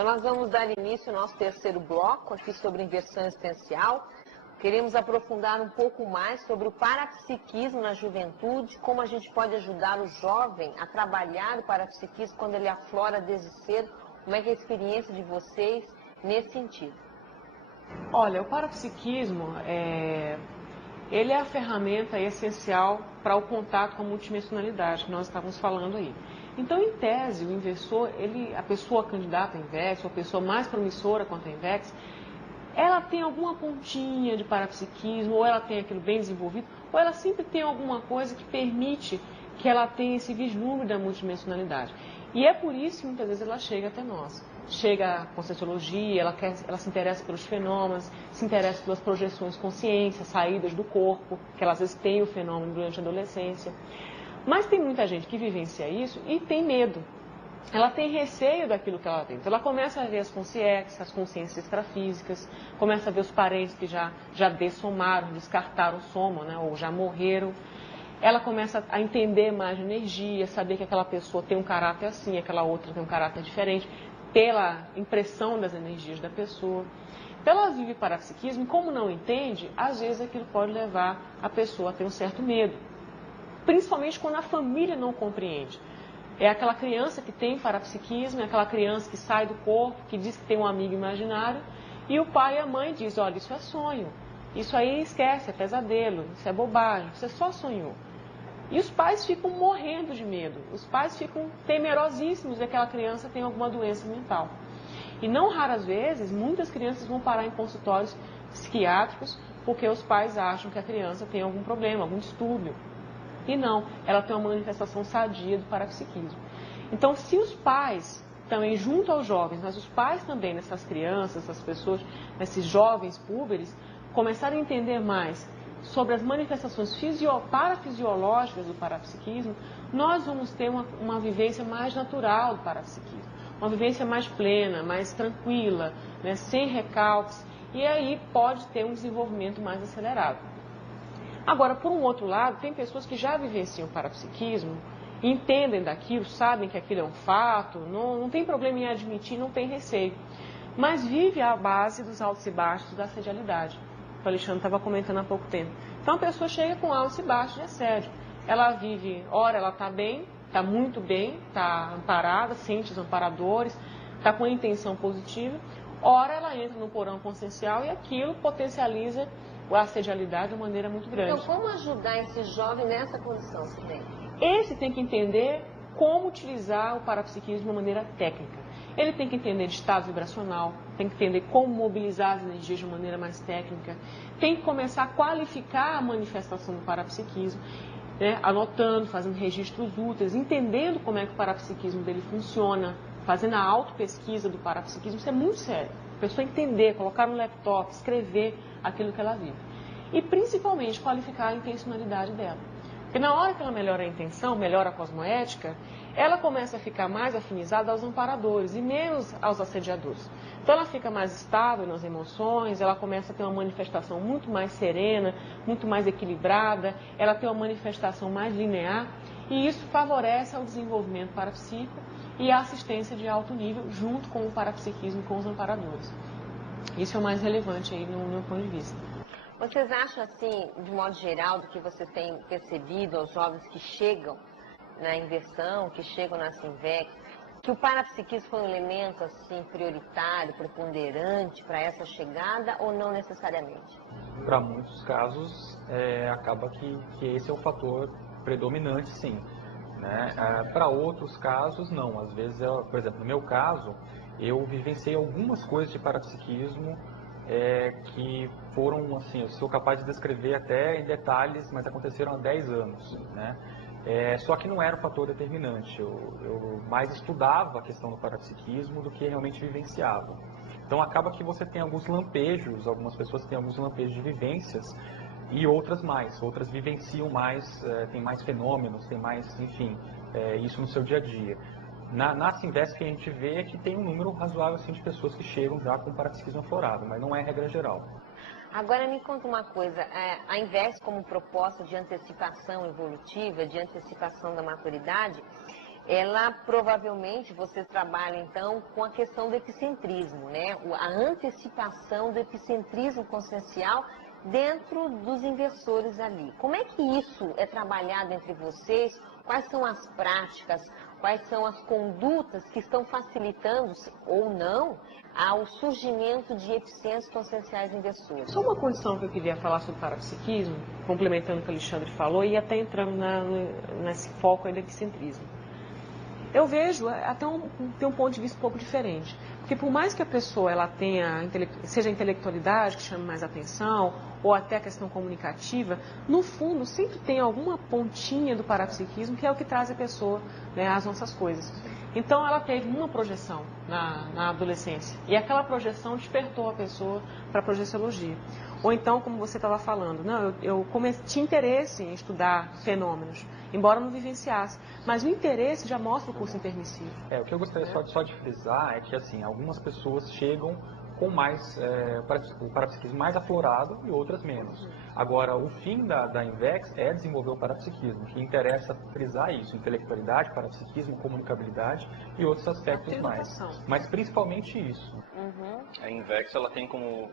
Então nós vamos dar início ao nosso terceiro bloco aqui sobre inversão existencial. Queremos aprofundar um pouco mais sobre o parapsiquismo na juventude, como a gente pode ajudar o jovem a trabalhar o parapsiquismo quando ele aflora desde cedo, como é que é a experiência de vocês nesse sentido? Olha, o parapsiquismo ele é a ferramenta essencial para o contato com a multidimensionalidade que nós estávamos falando aí. Então, em tese, o inversor, a pessoa candidata a Invex, ou a pessoa mais promissora quanto a Invex, ela tem alguma pontinha de parapsiquismo, ou ela tem aquilo bem desenvolvido, ou ela sempre tem alguma coisa que permite que ela tenha esse vislumbre da multidimensionalidade. E é por isso que muitas vezes ela chega até nós. Chega com Conscienciologia, ela se interessa pelos fenômenos, se interessa pelas projeções consciência, saídas do corpo, que ela às vezes tem o fenômeno durante a adolescência. Mas tem muita gente que vivencia isso e tem medo. Ela tem receio daquilo que ela tem. Então ela começa a ver as consciências, as consciências extrafísicas, começa a ver os parentes que já dessomaram, descartaram o somo, né, ou já morreram. Ela começa a entender mais de energia, saber que aquela pessoa tem um caráter assim, aquela outra tem um caráter diferente, pela impressão das energias da pessoa. Então ela vive parapsiquismo e como não entende, às vezes aquilo pode levar a pessoa a ter um certo medo. Principalmente quando a família não compreende. É aquela criança que tem parapsiquismo, é aquela criança que sai do corpo, que diz que tem um amigo imaginário, e o pai e a mãe dizem, olha, isso é sonho, isso aí esquece, é pesadelo, isso é bobagem, você só sonhou. E os pais ficam morrendo de medo, os pais ficam temerosíssimos de que aquela criança tem alguma doença mental. E não raras vezes, muitas crianças vão parar em consultórios psiquiátricos porque os pais acham que a criança tem algum problema, algum distúrbio. E não, ela tem uma manifestação sadia do parapsiquismo. Então, se os pais também, junto aos jovens, mas os pais também nessas crianças, essas pessoas, nesses jovens púberes, começarem a entender mais sobre as manifestações parafisiológicas do parapsiquismo, nós vamos ter uma vivência mais natural do parapsiquismo, uma vivência mais plena, mais tranquila, né, sem recalques, e aí pode ter um desenvolvimento mais acelerado. Agora, por um outro lado, tem pessoas que já vivenciam o parapsiquismo, entendem daquilo, sabem que aquilo é um fato, não tem problema em admitir, não tem receio, mas vive à base dos altos e baixos da assedialidade. O Alexandre estava comentando há pouco tempo. Então a pessoa chega com altos e baixos de assédio. Ela vive, ora ela está bem, está muito bem, está amparada, sente os amparadores, está com a intenção positiva, ora ela entra no porão consciencial e aquilo potencializa a assedialidade de uma maneira muito grande. Então como ajudar esse jovem nessa condição, Sidney? Esse tem que entender como utilizar o parapsiquismo de uma maneira técnica. Ele tem que entender de estado vibracional, tem que entender como mobilizar as energias de uma maneira mais técnica, tem que começar a qualificar a manifestação do parapsiquismo, né, anotando, fazendo registros úteis, entendendo como é que o parapsiquismo dele funciona, fazendo a autopesquisa do parapsiquismo. Isso é muito sério. A pessoa entender, colocar no laptop, escrever aquilo que ela vive. E principalmente qualificar a intencionalidade dela. Porque na hora que ela melhora a intenção, melhora a cosmoética, ela começa a ficar mais afinizada aos amparadores e menos aos assediadores. Então ela fica mais estável nas emoções, ela começa a ter uma manifestação muito mais serena, muito mais equilibrada, ela tem uma manifestação mais linear e isso favorece ao desenvolvimento parapsíquico e a assistência de alto nível junto com o parapsiquismo e com os amparadores. Isso é o mais relevante aí no meu ponto de vista. Vocês acham, assim, de modo geral, do que vocês têm percebido aos jovens que chegam na inversão, que chegam na Sinvex, que o parapsiquismo foi um elemento, assim, prioritário, preponderante para essa chegada ou não necessariamente? Para muitos casos, acaba que esse é o fator predominante, sim. Né? Para outros casos, não. Às vezes, por exemplo, no meu caso, eu vivenciei algumas coisas de parapsiquismo que foram, assim, eu sou capaz de descrever até em detalhes, mas aconteceram há 10 anos, né? Só que não era o fator determinante, eu mais estudava a questão do parapsiquismo do que realmente vivenciava. Então acaba que você tem alguns lampejos, algumas pessoas têm alguns lampejos de vivências e outras mais, outras vivenciam mais, tem mais fenômenos, tem mais, enfim, isso no seu dia a dia. Na Sinvex que a gente vê é que tem um número razoável assim, de pessoas que chegam já com parapsiquismo aflorado, mas não é regra geral. Agora me conta uma coisa, a Invex como proposta de antecipação evolutiva, de antecipação da maturidade, ela provavelmente, você trabalha então com a questão do epicentrismo, né? A antecipação do epicentrismo consciencial dentro dos inversores ali. Como é que isso é trabalhado entre vocês? Quais são as práticas, quais são as condutas que estão facilitando, ou não, ao surgimento de eficientes conscienciais inversores? Só uma condição que eu queria falar sobre parapsiquismo, complementando o que o Alexandre falou e até entrando nesse foco aí do epicentrismo. Eu vejo até tem um ponto de vista um pouco diferente. Porque por mais que a pessoa ela tenha, seja a intelectualidade que chame mais atenção, ou até a questão comunicativa, no fundo sempre tem alguma pontinha do parapsiquismo que é o que traz a pessoa, né, às nossas coisas. Então ela teve uma projeção na adolescência, e aquela projeção despertou a pessoa para a projeciologia. Ou então, como você estava falando, não, eu tinha interesse em estudar fenômenos, embora não vivenciasse, mas o interesse já mostra o curso intermissivo. O que eu gostaria só de frisar é que, assim, algumas pessoas chegam com mais, o parapsiquismo mais aflorado e outras menos. Agora, o fim da INVEX é desenvolver o parapsiquismo, que interessa frisar isso, intelectualidade, parapsiquismo, comunicabilidade e outros aspectos mais. Mas principalmente isso. A INVEX, ela tem como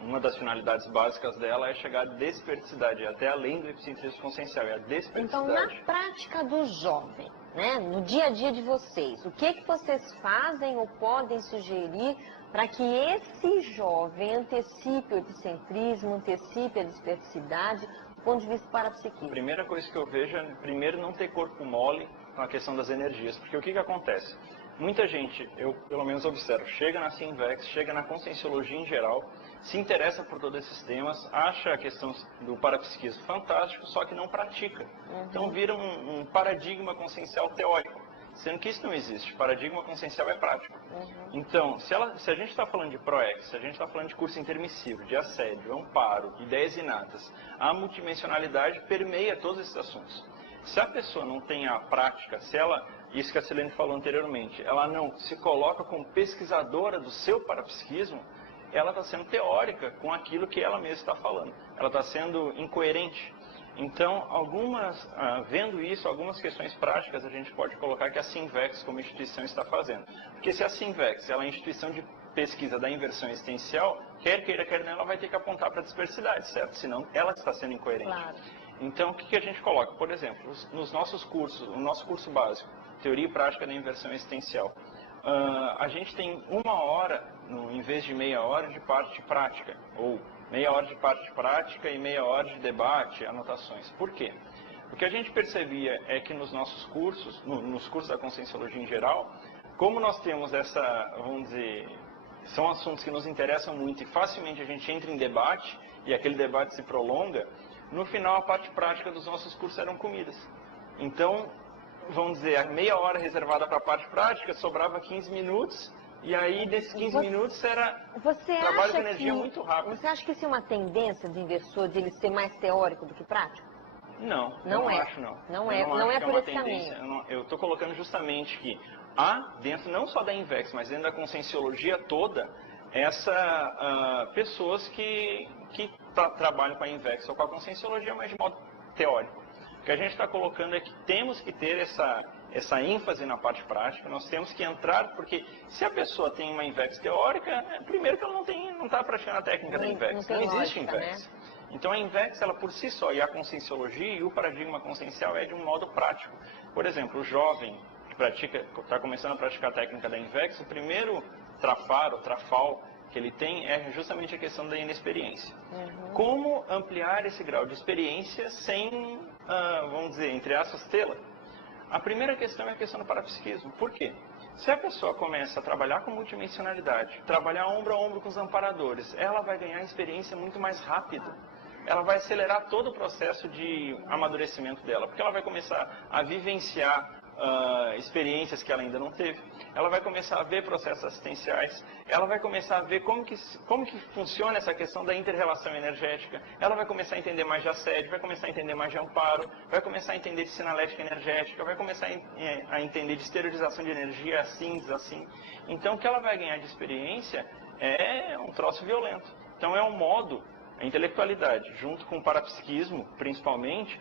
uma das finalidades básicas dela é chegar à desperticidade, até além do epicentrismo consciencial, é a desperticidade. Então, na prática do jovem, né, no dia a dia de vocês, o que vocês fazem ou podem sugerir para que esse jovem antecipe o epicentrismo, antecipe a desperticidade, do ponto de vista parapsiquismo? A primeira coisa que eu vejo é, primeiro, não ter corpo mole com a questão das energias, porque o que acontece? Muita gente, eu pelo menos observo, chega na Sinvex, chega na conscienciologia em geral, se interessa por todos esses temas, acha a questão do parapsiquismo fantástico, só que não pratica. Então vira um paradigma consciencial teórico, sendo que isso não existe. Paradigma consciencial é prático. Então, se a gente está falando de ProEx, se a gente está falando de curso intermissivo, de assédio, amparo, ideias inatas, a multidimensionalidade permeia todos esses assuntos. Se a pessoa não tem a prática, se ela, isso que a Silene falou anteriormente, ela não se coloca como pesquisadora do seu parapsiquismo, ela está sendo teórica com aquilo que ela mesma está falando. Ela está sendo incoerente. Então, vendo isso, algumas questões práticas a gente pode colocar que a Sinvex como instituição está fazendo. Porque se a Sinvex ela é a instituição de pesquisa da inversão existencial, quer queira, quer não, ela vai ter que apontar para a dispersidade, certo? Senão ela está sendo incoerente. Claro. Então, o que a gente coloca? Por exemplo, nos nossos cursos, o nosso curso básico, Teoria e Prática da Inversão Existencial, a gente tem 1 hora, em vez de meia hora, de parte prática, ou meia hora de parte prática e meia hora de debate, anotações. Por quê? O que a gente percebia é que nos nossos cursos, nos cursos da Conscienciologia em geral, como nós temos vamos dizer, são assuntos que nos interessam muito e facilmente a gente entra em debate, e aquele debate se prolonga, no final a parte prática dos nossos cursos eram comidas. Então, vamos dizer, a meia hora reservada para a parte prática, sobrava 15 minutos, e aí desses 15 minutos era trabalho de energia muito rápido. Você acha que isso é uma tendência do inversor, de ele ser mais teórico do que prático? Não, não é. Acho não. Não é por esse tendência. caminho. Eu estou colocando justamente que há, dentro não só da INVEX, mas dentro da conscienciologia toda, pessoas que trabalham com a INVEX ou com a conscienciologia, mas de modo teórico. O que a gente está colocando é que temos que ter essa ênfase na parte prática, nós temos que entrar, porque se a pessoa tem uma INVEX teórica, primeiro que ela não está praticando a técnica da INVEX, não existe INVEX. Né? Então a INVEX, ela por si só, e a conscienciologia e o paradigma consciencial é de um modo prático. Por exemplo, o jovem que está começando a praticar a técnica da INVEX, o primeiro trafal que ele tem é justamente a questão da inexperiência. Como ampliar esse grau de experiência sem, vamos dizer, entre aspas, tê-la? A primeira questão é a questão do parapsiquismo. Por quê? Se a pessoa começa a trabalhar com multidimensionalidade, trabalhar ombro a ombro com os amparadores, ela vai ganhar experiência muito mais rápido. Ela vai acelerar todo o processo de amadurecimento dela, porque ela vai começar a vivenciar experiências que ela ainda não teve, ela vai começar a ver processos assistenciais, ela vai começar a ver como que funciona essa questão da inter-relação energética, ela vai começar a entender mais de assédio, vai começar a entender mais de amparo, vai começar a entender de sinalética energética, vai começar a entender de esterilização de energia, assim. Então, o que ela vai ganhar de experiência é um troço violento. Então, é um modo, a intelectualidade, junto com o parapsiquismo, principalmente,